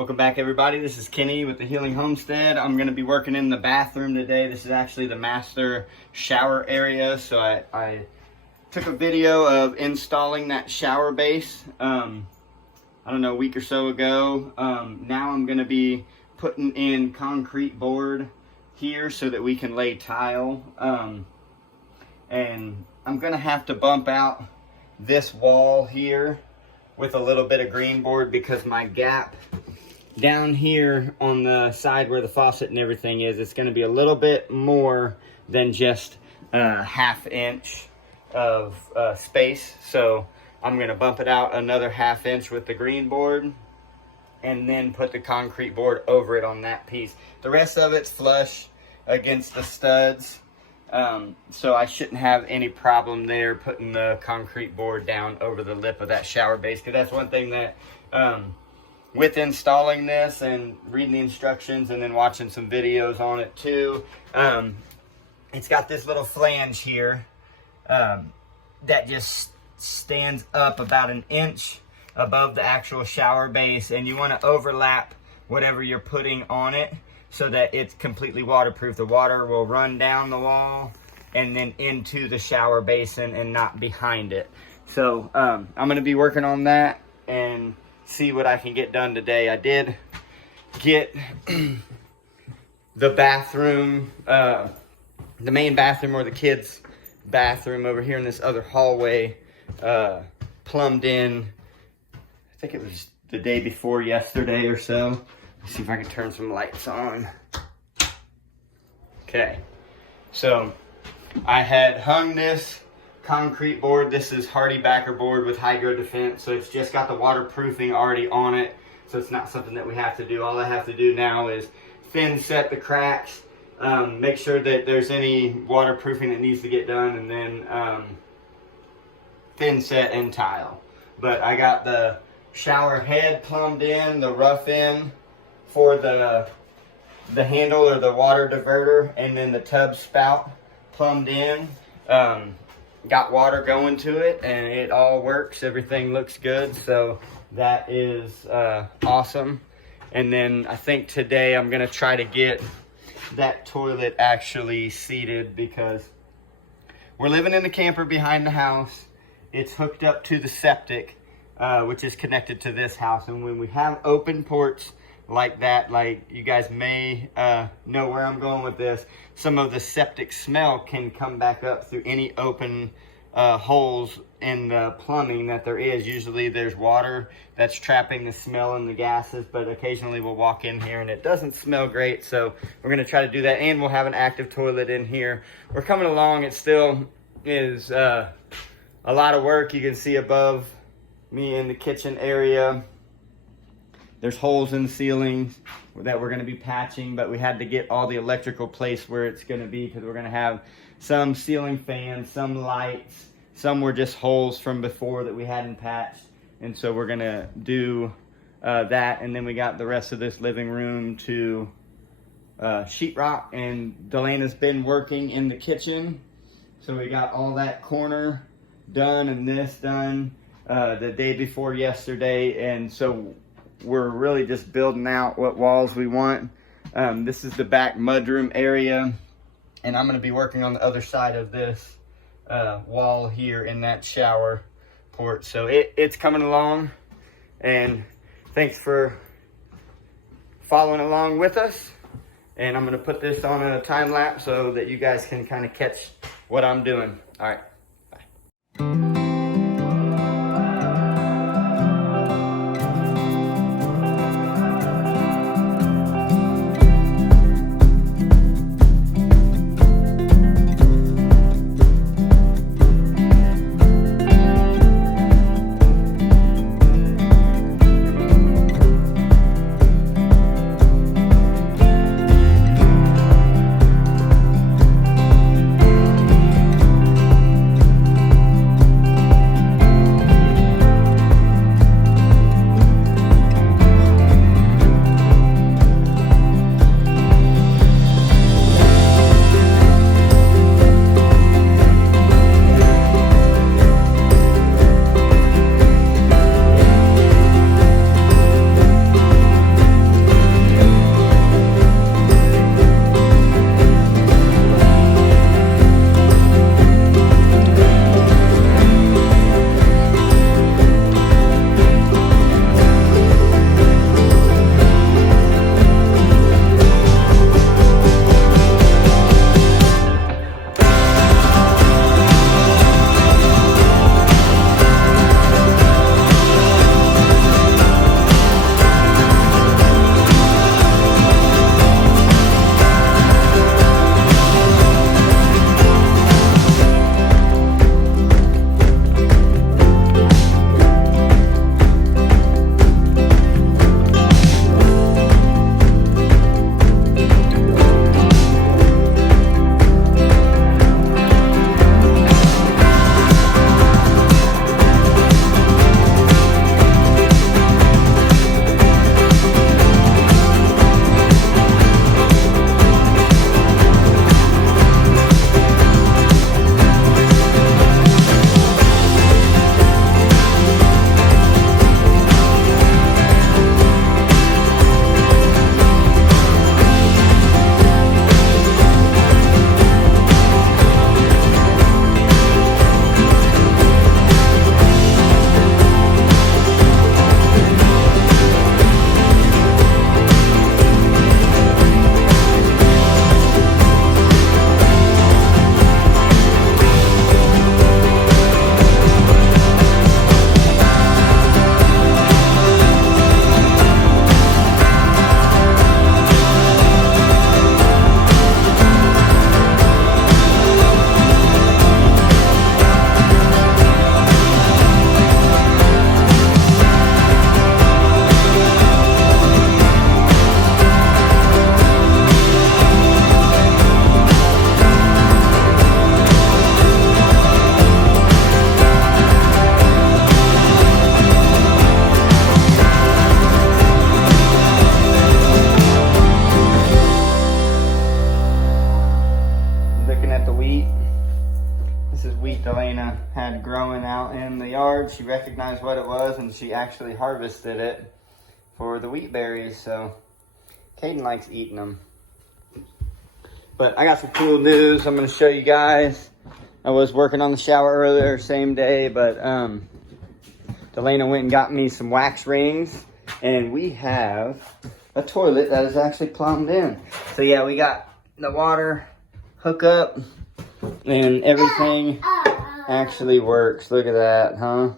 Welcome back, everybody. This is Kenny with the Healing Homestead. I'm going to be working in the bathroom today. This is actually the master shower area. So I took a video of installing that shower base, I don't know, a week or so ago. Now I'm going to be putting in concrete board here so that we can lay tile. And I'm going to have to bump out this wall here with a little bit of green board because my gap down here on the side where the faucet and everything is, it's going to be a little bit more than just a ½ inch of space. So I'm going to bump it out another ½ inch with the green board and then put the concrete board over it on that piece. The rest of it's flush against the studs. So I shouldn't have any problem there putting the concrete board down over the lip of that shower base, because that's one thing that with installing this and reading the instructions and then watching some videos on it too, it's got this little flange here that just stands up about an inch above the actual shower base, and you want to overlap whatever you're putting on it so that it's completely waterproof. The water will run down the wall and then into the shower basin and not behind it. So I'm going to be working on that and see what I can get done today. I did get the bathroom, the main bathroom, or the kids' bathroom over here in this other hallway, plumbed in. I think it was the day before yesterday or so. Let's see if I can turn some lights on. Okay, so I had hung this concrete board. This is hardy backer board with hydro defense, so it's just got the waterproofing already on it, so it's not something that we have to do. All I have to do now is thin set the cracks, make sure that there's any waterproofing that needs to get done, and then thin set and tile. But I got the shower head plumbed in, the rough end for the handle or the water diverter, and then the tub spout plumbed in. Got water going to it, and it all works. Everything looks good, so that is awesome. And then I think today I'm gonna try to get that toilet actually seated, because we're living in the camper behind the house. It's hooked up to the septic, which is connected to this house. And when we have open ports like that, like you guys may know where I'm going with this, some of the septic smell can come back up through any open holes in the plumbing that there is. Usually there's water that's trapping the smell and the gases, but occasionally we'll walk in here and it doesn't smell great. So we're gonna try to do that, and we'll have an active toilet in here. We're coming along. It still is a lot of work. You can see above me in the kitchen area, there's holes in the ceiling that we're going to be patching, but we had to get all the electrical placed where it's going to be, because we're going to have some ceiling fans, some lights, some were just holes from before that we hadn't patched. And so we're going to do that. And then we got the rest of this living room to sheetrock, and Delana's been working in the kitchen. So we got all that corner done and this done the day before yesterday. And so we're really just building out what walls we want. This is the back mudroom area, and I'm going to be working on the other side of this wall here in that shower port. So it's coming along, and thanks for following along with us. And I'm going to put this on a time lapse so that you guys can kind of catch what I'm doing. All right. board, she recognized what it was, and she actually harvested it for the wheat berries. So Caden likes eating them. But I got some cool news I'm going to show you guys. I was working on the shower earlier, same day, but Delana went and got me some wax rings, and we have a toilet that is actually plumbed in. So yeah, we got the water hookup, and everything actually works. Look at that, huh?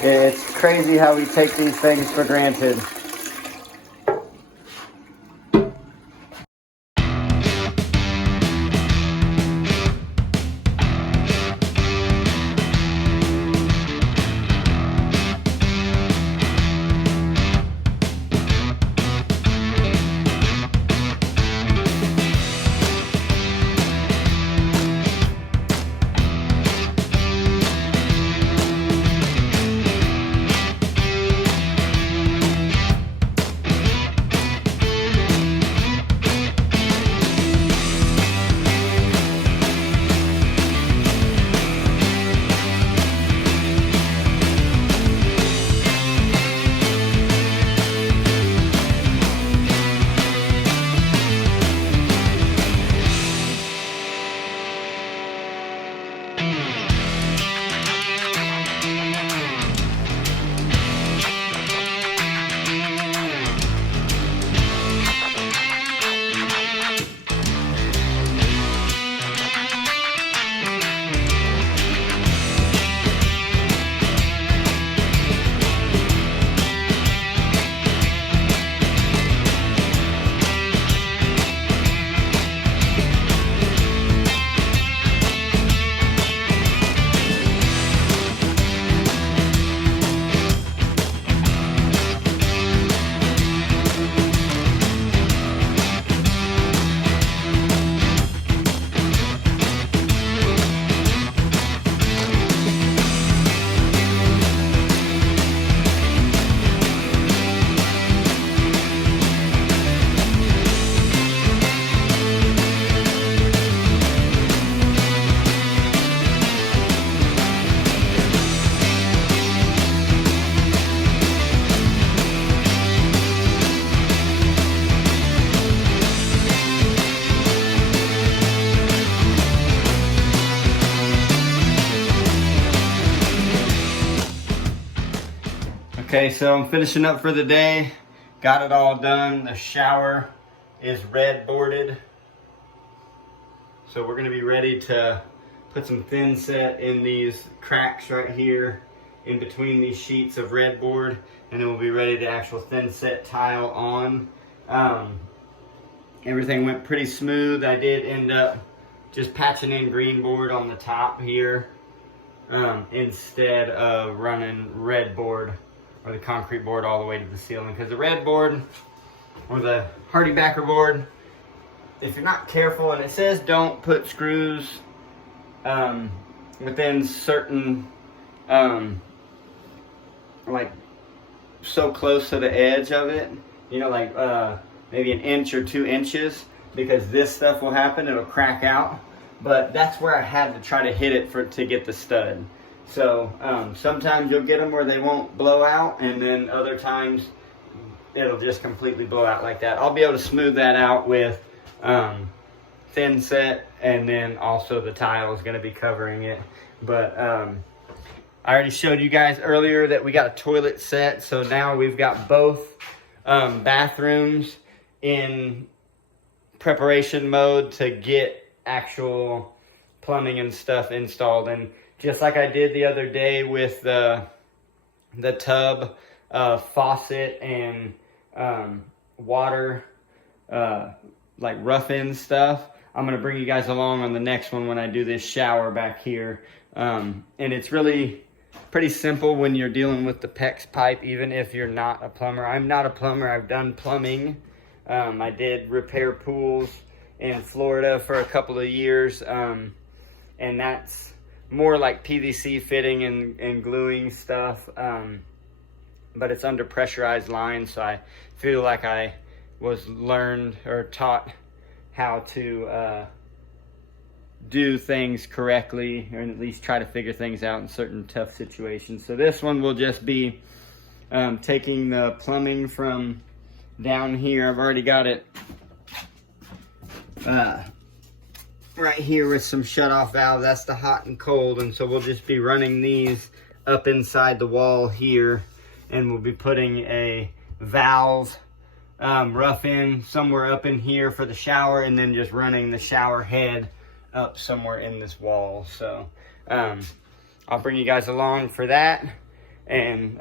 It's crazy how we take these things for granted. Okay, so I'm finishing up for the day. Got it all done. The shower is red boarded. So we're gonna be ready to put some thin set in these cracks right here in between these sheets of red board, and then we'll be ready to actual thin set tile on. Everything went pretty smooth. I did end up just patching in green board on the top here instead of running red board or the concrete board all the way to the ceiling, because the red board or the hardy backer board, if you're not careful, and it says don't put screws within certain like so close to the edge of it, you know, like maybe an inch or 2 inches, because this stuff will happen, it'll crack out. But that's where I had to try to hit it to get the stud. So sometimes you'll get them where they won't blow out, and then other times it'll just completely blow out like that. I'll be able to smooth that out with thin set, and then also the tile is going to be covering it. But I already showed you guys earlier that we got a toilet set, so now we've got both bathrooms in preparation mode to get actual plumbing and stuff installed. And just like I did the other day with the tub, faucet, and water, like rough-in stuff, I'm going to bring you guys along on the next one when I do this shower back here. And it's really pretty simple when you're dealing with the PEX pipe, even if you're not a plumber. I'm not a plumber. I've done plumbing. I did repair pools in Florida for a couple of years, and that's more like PVC fitting and gluing stuff, but it's under pressurized lines, so I feel like I was learned or taught how to do things correctly, or at least try to figure things out in certain tough situations. So this one will just be taking the plumbing from down here. I've already got it right here with some shut-off valve. That's the hot and cold, and so we'll just be running these up inside the wall here, and we'll be putting a valve rough in somewhere up in here for the shower, and then just running the shower head up somewhere in this wall. So I'll bring you guys along for that. And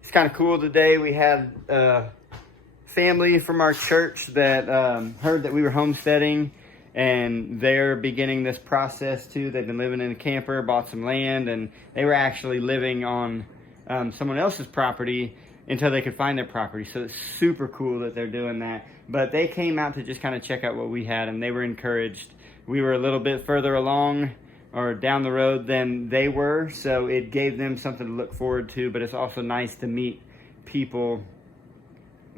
it's kind of cool today. We had family from our church that heard that we were homesteading, and they're beginning this process too. They've been living in a camper, bought some land, and they were actually living on someone else's property until they could find their property. So it's super cool that they're doing that. But they came out to just kind of check out what we had, and they were encouraged. We were a little bit further along or down the road than they were, so it gave them something to look forward to. But it's also nice to meet people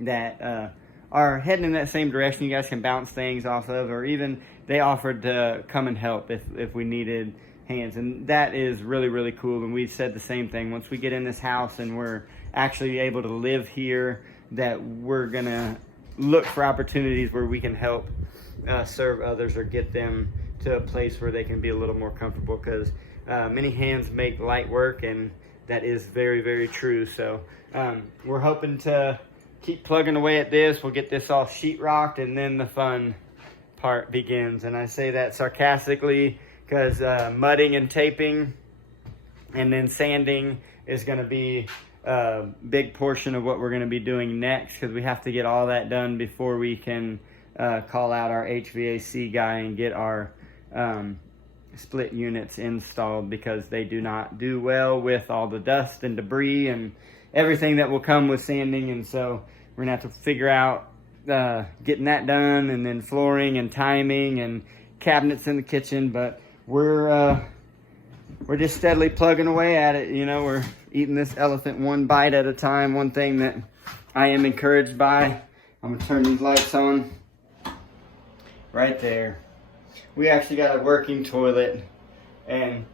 that are heading in that same direction. You guys can bounce things off of, or even they offered to come and help if we needed hands. And that is really, really cool. And we said the same thing. Once we get in this house and we're actually able to live here, that we're gonna look for opportunities where we can help serve others, or get them to a place where they can be a little more comfortable, because many hands make light work, and that is very, very true. So we're hoping to keep plugging away at this. We'll get this all sheetrocked, and then the fun part begins. And I say that sarcastically, because mudding and taping and then sanding is going to be a big portion of what we're going to be doing next, because we have to get all that done before we can call out our HVAC guy and get our split units installed, because they do not do well with all the dust and debris and everything that will come with sanding. And so we're gonna have to figure out getting that done, and then flooring and timing and cabinets in the kitchen. But we're just steadily plugging away at it. You know, we're eating this elephant one bite at a time. One thing that I am encouraged by, I'm gonna turn these lights on right there. We actually got a working toilet and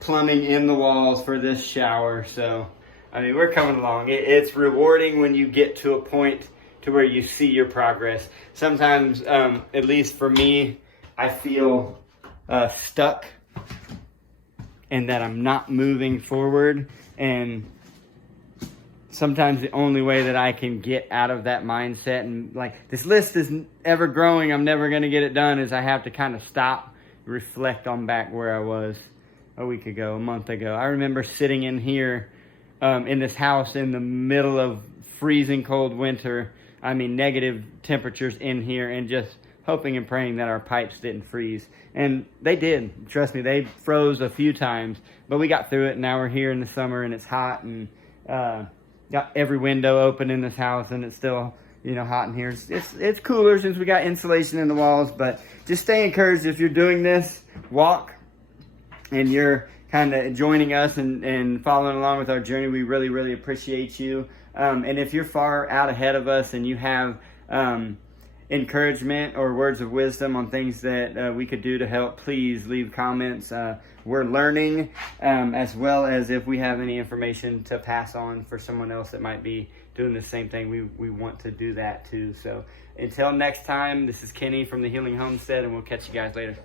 plumbing in the walls for this shower. So I mean, we're coming along. It's rewarding when you get to a point to where you see your progress. Sometimes, at least for me, I feel stuck, and that I'm not moving forward. And sometimes the only way that I can get out of that mindset, and like, this list is ever growing, I'm never going to get it done, is I have to kind of stop, reflect on back where I was a week ago, a month ago. I remember sitting in here in this house in the middle of freezing cold winter. I mean, negative temperatures in here, and just hoping and praying that our pipes didn't freeze. And they did. Trust me, they froze a few times, but we got through it. And now we're here in the summer, and it's hot, and got every window open in this house, and it's still, you know, hot in here. It's cooler since we got insulation in the walls. But just stay encouraged. If you're doing this walk and you're kind of joining us and following along with our journey, we really, really appreciate you. And if you're far out ahead of us and you have encouragement or words of wisdom on things that we could do to help, please leave comments. We're learning, as well as if we have any information to pass on for someone else that might be doing the same thing, we want to do that too. So until next time, this is Kenny from the Healing Homestead, and we'll catch you guys later.